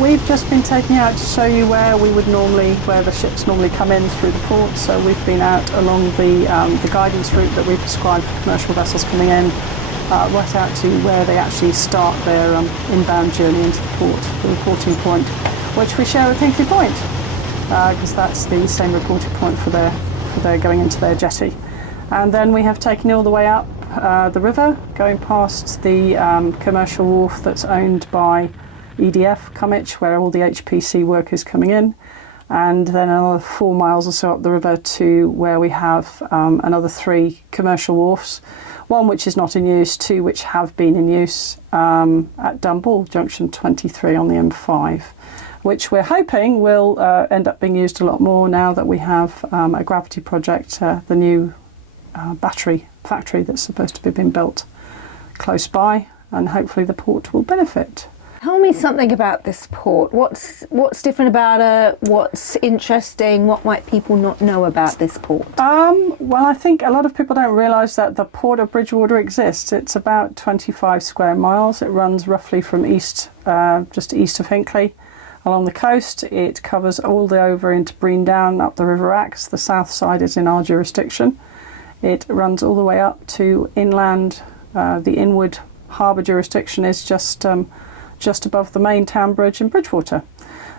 We've just been taking out to show you where the ships normally come in through the port. So we've been out along the guidance route that we prescribe for commercial vessels coming in, right out to where they actually start their inbound journey into the port, the reporting point, which we share with Hinkley Point, because that's the same reporting point for their going into their jetty. And then we have taken all the way up the river, going past the commercial wharf that's owned by EDF Cummich, where all the HPC work is coming in, and then another 4 miles or so up the river to where we have another 3 commercial wharfs, one which is not in use, 2 which have been in use at Dunball Junction 23 on the M5, which we're hoping will end up being used a lot more now that we have a gravity project, the new battery factory that's supposed to be being built close by, and hopefully the port will benefit. Tell me something about this port. What's different about it? What's interesting? What might people not know about this port? Well, I think a lot of people don't realise that the port of Bridgwater exists. It's about 25 square miles. It runs roughly from just east of Hinkley along the coast. It covers all the over into Breandown, up the River Axe. The south side is in our jurisdiction. It runs all the way up to inland. The inward harbour jurisdiction is just above the main town bridge in Bridgwater.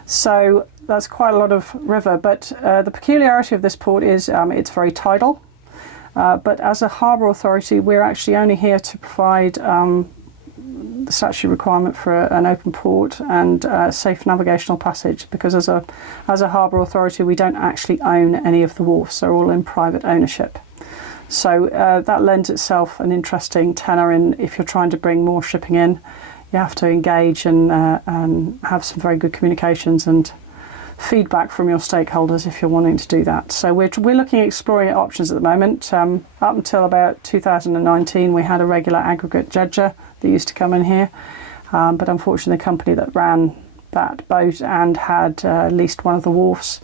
So that's quite a lot of river, but the peculiarity of this port is it's very tidal. But as a harbour authority, we're actually only here to provide the statutory requirement for an open port and safe navigational passage, because as a harbour authority, we don't actually own any of the wharfs. They're all in private ownership. So that lends itself an interesting tenor in if you're trying to bring more shipping in. You have to engage and have some very good communications and feedback from your stakeholders if you're wanting to do that. So we're looking at exploring options at the moment. Up until about 2019, we had a regular aggregate dredger that used to come in here, but unfortunately the company that ran that boat and had leased one of the wharfs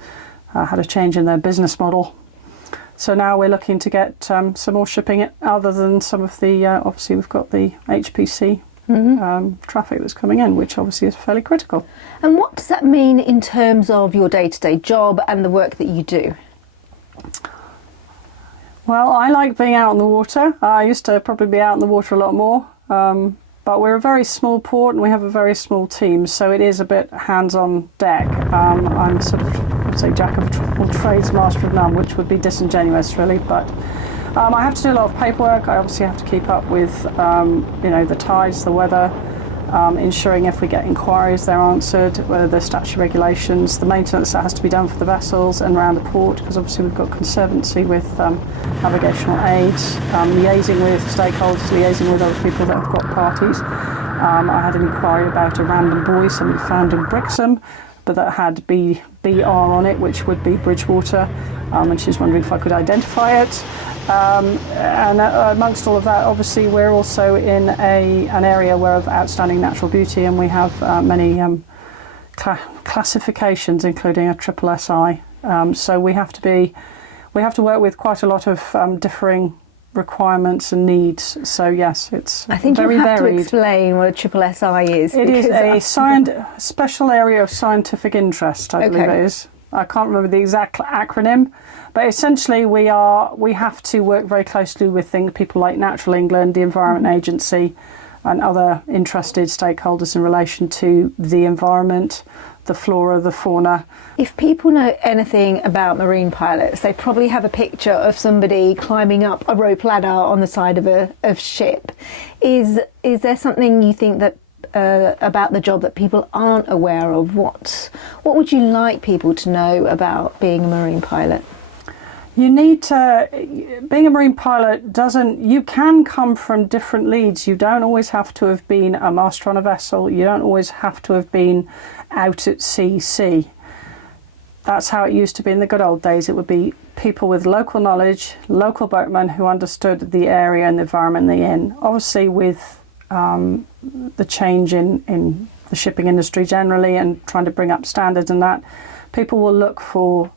had a change in their business model. So now we're looking to get some more shipping other than some of the, obviously we've got the HPC traffic that's coming in, which obviously is fairly critical. And what does that mean in terms of your day-to-day job and the work that you do? Well, I like being out on the water. I used to probably be out on the water a lot more, but we're a very small port and we have a very small team, so it is a bit hands-on deck. I'm sort of, I'd say, jack of all trades, master of none, which would be disingenuous really, but I have to do a lot of paperwork. I obviously have to keep up with the tides, the weather, ensuring if we get inquiries they're answered, whether there's statutory regulations, the maintenance that has to be done for the vessels and around the port, because obviously we've got conservancy with navigational aids, liaising with stakeholders, liaising with other people that have got parties. I had an inquiry about a random buoy somebody found in Brixham, but that had BR on it, which would be Bridgwater, and she's wondering if I could identify it. And amongst all of that, obviously we're also in an area where of outstanding natural beauty, and we have many classifications, including a triple SI. So we have to work with quite a lot of differing requirements and needs. So yes, it's very varied. I think you have to explain what a triple SI is. It is a special area of scientific interest, I believe it is. I can't remember the exact acronym, but essentially we have to work very closely with people like Natural England, the Environment Agency, and other interested stakeholders in relation to the environment, the flora, the fauna. If people know anything about marine pilots, they probably have a picture of somebody climbing up a rope ladder on the side of a ship. Is there something you think that about the job that people aren't aware of? What would you like people to know about being a marine pilot? You need to, being a marine pilot you can come from different leads. You don't always have to have been a master on a vessel. You don't always have to have been out at sea. That's how it used to be in the good old days. It would be people with local knowledge, local boatmen who understood the area and the environment they're in. Obviously with the change in the shipping industry generally and trying to bring up standards and that, people will look for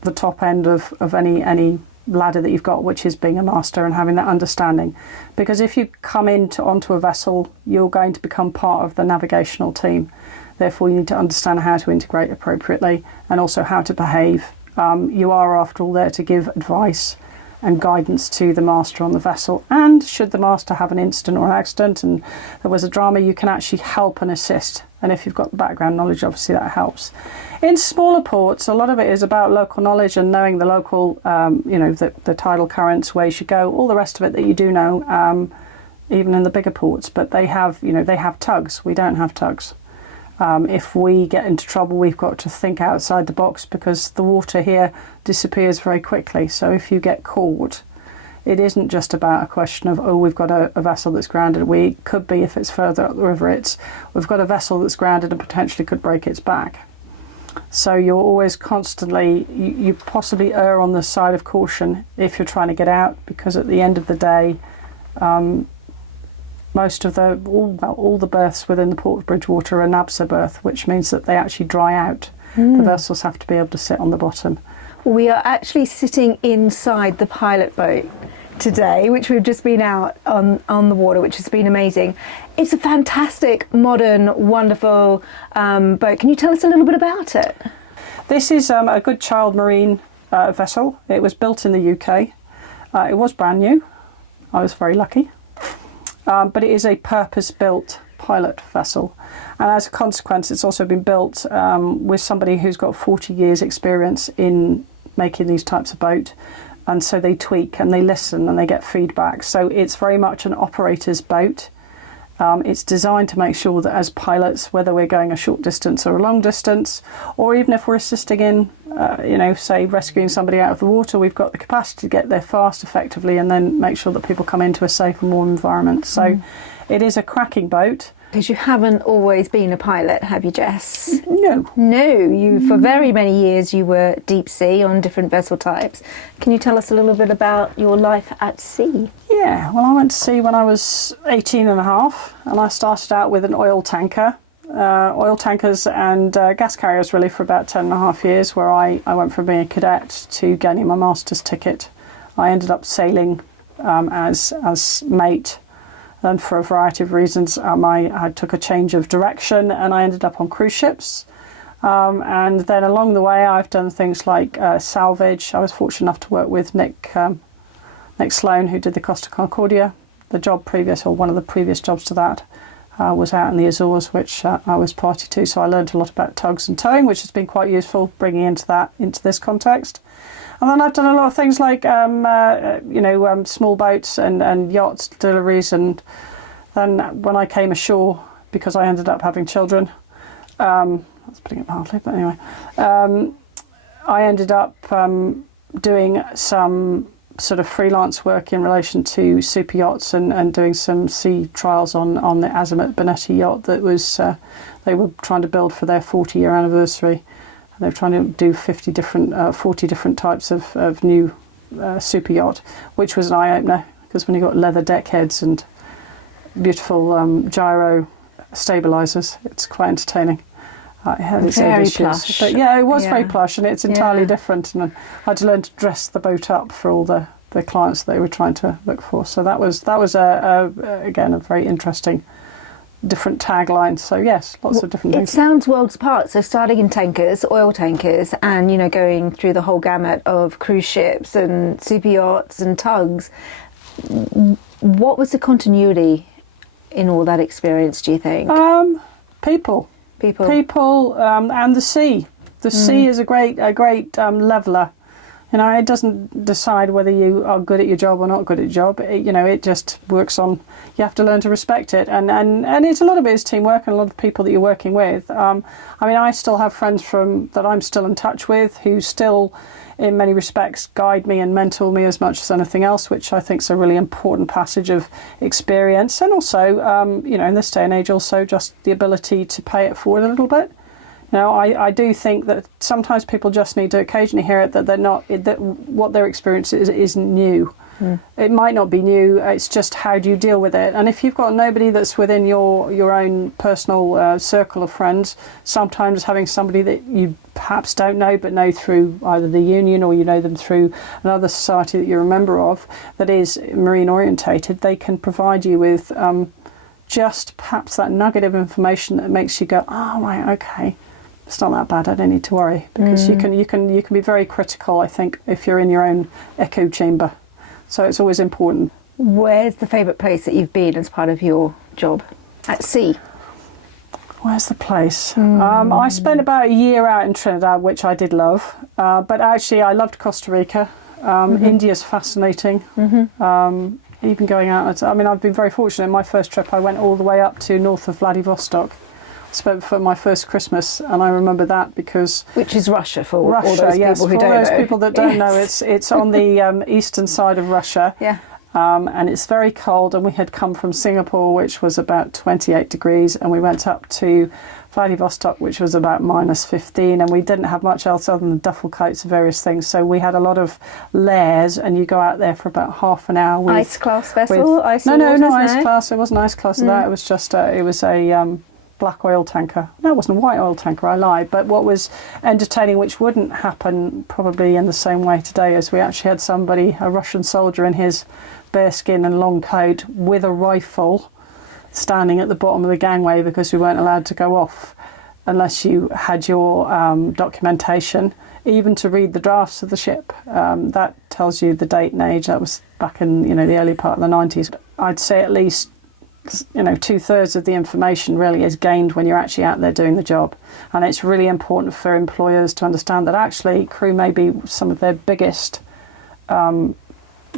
the top end of any ladder that you've got, which is being a master and having that understanding. Because if you come onto a vessel, you're going to become part of the navigational team. Therefore, you need to understand how to integrate appropriately and also how to behave. You are, after all, there to give advice and guidance to the master on the vessel. And should the master have an incident or an accident and there was a drama, you can actually help and assist. And if you've got background knowledge, obviously that helps. In smaller ports, a lot of it is about local knowledge and knowing the local, the tidal currents, where you should go, all the rest of it that you do know, even in the bigger ports. But they have tugs. We don't have tugs. If we get into trouble, we've got to think outside the box because the water here disappears very quickly. So if you get caught, it isn't just about a question of, we've got a vessel that's grounded. We could be, if it's further up the river, we've got a vessel that's grounded and potentially could break its back. So you're always constantly, you possibly err on the side of caution if you're trying to get out, because at the end of the day, most of all the berths within the Port of Bridgwater are NABSA berth, which means that they actually dry out. The vessels have to be able to sit on the bottom. We are actually sitting inside the pilot boat today, which we've just been out on the water, which has been amazing. It's a fantastic, modern, wonderful boat. Can you tell us a little bit about it? This is a good child marine vessel. It was built in the UK. It was brand new. I was very lucky. But it is a purpose-built pilot vessel. And as a consequence, it's also been built with somebody who's got 40 years experience in making these types of boat. And so they tweak and they listen and they get feedback. So it's very much an operator's boat. It's designed to make sure that as pilots, whether we're going a short distance or a long distance, or even if we're assisting in, say rescuing somebody out of the water, we've got the capacity to get there fast, effectively, and then make sure that people come into a safe and warm environment. So it is a cracking boat. Because you haven't always been a pilot, have you, Jess? No. No, for very many years you were deep sea on different vessel types. Can you tell us a little bit about your life at sea? Yeah, well, I went to sea when I was 18 and a half, and I started out with an oil tanker. Oil tankers and gas carriers really for about 10 and a half years, where I went from being a cadet to gaining my master's ticket. I ended up sailing as mate. And for a variety of reasons, I took a change of direction and I ended up on cruise ships. And then along the way, I've done things like salvage. I was fortunate enough to work with Nick Sloan, who did the Costa Concordia. The job previous, or one of the previous jobs to that, was out in the Azores, which I was party to. So I learned a lot about tugs and towing, which has been quite useful bringing into this context. And then I've done a lot of things like, small boats and yachts, deliveries. And then when I came ashore, because I ended up having children, that's putting it mildly, but anyway, I ended up doing some sort of freelance work in relation to super yachts and doing some sea trials on the Azimuth Bonetti yacht that was they were trying to build for their 40-year anniversary. They're trying to do 40 different types of new super yacht, which was an eye-opener, because when you've got leather deck heads and beautiful gyro stabilisers, it's quite entertaining. It had its own issues. Plush. But yeah, it was very plush, and it's entirely different. And I had to learn to dress the boat up for all the clients that they were trying to look for. So that was again a very interesting, different tagline. So yes, lots of different things. It sounds worlds apart. So starting in tankers, oil tankers, and going through the whole gamut of cruise ships and super yachts and tugs. What was the continuity in all that experience, do you think? People, and the sea. The sea is a great leveler. It doesn't decide whether you are good at your job or not good at your job. It just works on. You have to learn to respect it, and it's a lot of it is teamwork and a lot of people that you're working with. I still have friends that I'm still in touch with who still, in many respects, guide me and mentor me as much as anything else, which I think is a really important passage of experience, and also, in this day and age, also just the ability to pay it forward a little bit. I do think that sometimes people just need to occasionally hear it that they're not, that what their experience isn't new. It might not be new, it's just how do you deal with it. And if you've got nobody that's within your own personal circle of friends, sometimes having somebody that you perhaps don't know but know through either the union or you know them through another society that you're a member of that is marine orientated, they can provide you with just perhaps that nugget of information that makes you go, oh right, okay, it's not that bad, I don't need to worry. Because you can be very critical, I think, if you're in your own echo chamber. So it's always important. Where's the favourite place that you've been as part of your job? At sea? Where's the place? I spent about a year out in Trinidad, which I did love. But actually, I loved Costa Rica. India's fascinating. Even going out, I mean, I've been very fortunate. My first trip, I went all the way up to north of Vladivostok. Spent for my first Christmas, and I remember that because Which is Russia for Russia, all those yes, people who for all don't those know. people that don't know, it's on the eastern side of Russia. Yeah. And it's very cold, and we had come from Singapore, which was about 28 degrees, and we went up to Vladivostok, which was about minus 15, and we didn't have much else other than duffel coats and various things, so we had a lot of layers, and you go out there for about half an hour with... Ice class vessel? Icy No, waters, ice class, it wasn't ice class of that, it was just, it was a black oil tanker. No, it wasn't a white oil tanker, I lied, but what was entertaining, which wouldn't happen probably in the same way today, is we actually had somebody, a Russian soldier in his bearskin and long coat with a rifle standing at the bottom of the gangway because we weren't allowed to go off unless you had your documentation, even to read the drafts of the ship. That tells you the date and age. That was back in the early part of the 90s. I'd say at least 2/3 of the information really is gained when you're actually out there doing the job, and it's really important for employers to understand that actually crew may be some of their biggest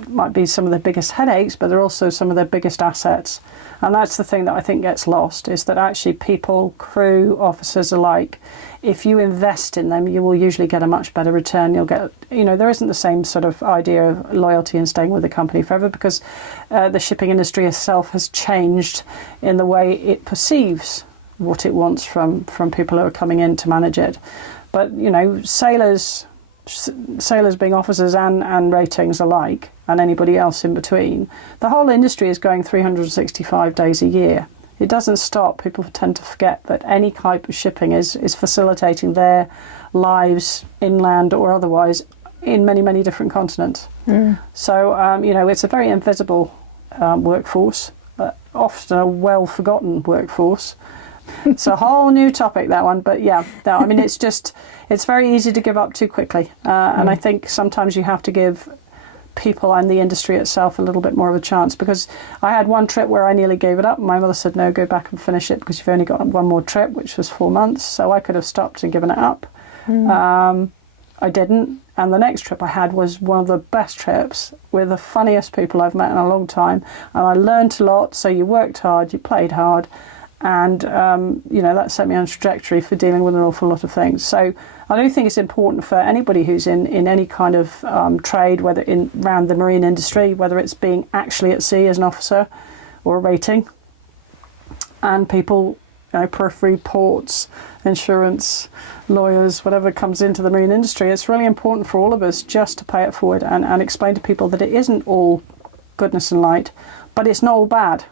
might be some of their biggest headaches, but they're also some of their biggest assets. And that's the thing that I think gets lost, is that actually people, crew, officers alike, if you invest in them, you will usually get a much better return. You'll get, there isn't the same sort of idea of loyalty and staying with the company forever, because the shipping industry itself has changed in the way it perceives what it wants from people who are coming in to manage it. But, sailors being officers and ratings alike, and anybody else in between, the whole industry is going 365 days a year. It doesn't stop. People tend to forget that any type of shipping is facilitating their lives, inland or otherwise, in many, many different continents. So, it's a very invisible workforce, often a well-forgotten workforce. It's a whole new topic, that one, but it's very easy to give up too quickly, and I think sometimes you have to give people and the industry itself a little bit more of a chance, because I had one trip where I nearly gave it up, and my mother said, no, go back and finish it because you've only got one more trip, which was 4 months, so I could have stopped and given it up. I didn't, and the next trip I had was one of the best trips with the funniest people I've met in a long time, and I learned a lot. So you worked hard, you played hard, and that set me on a trajectory for dealing with an awful lot of things. So I do think it's important for anybody who's in any kind of trade, whether around the marine industry, whether it's being actually at sea as an officer or a rating, and people, periphery, ports, insurance, lawyers, whatever comes into the marine industry, it's really important for all of us just to pay it forward and explain to people that it isn't all goodness and light, but it's not all bad.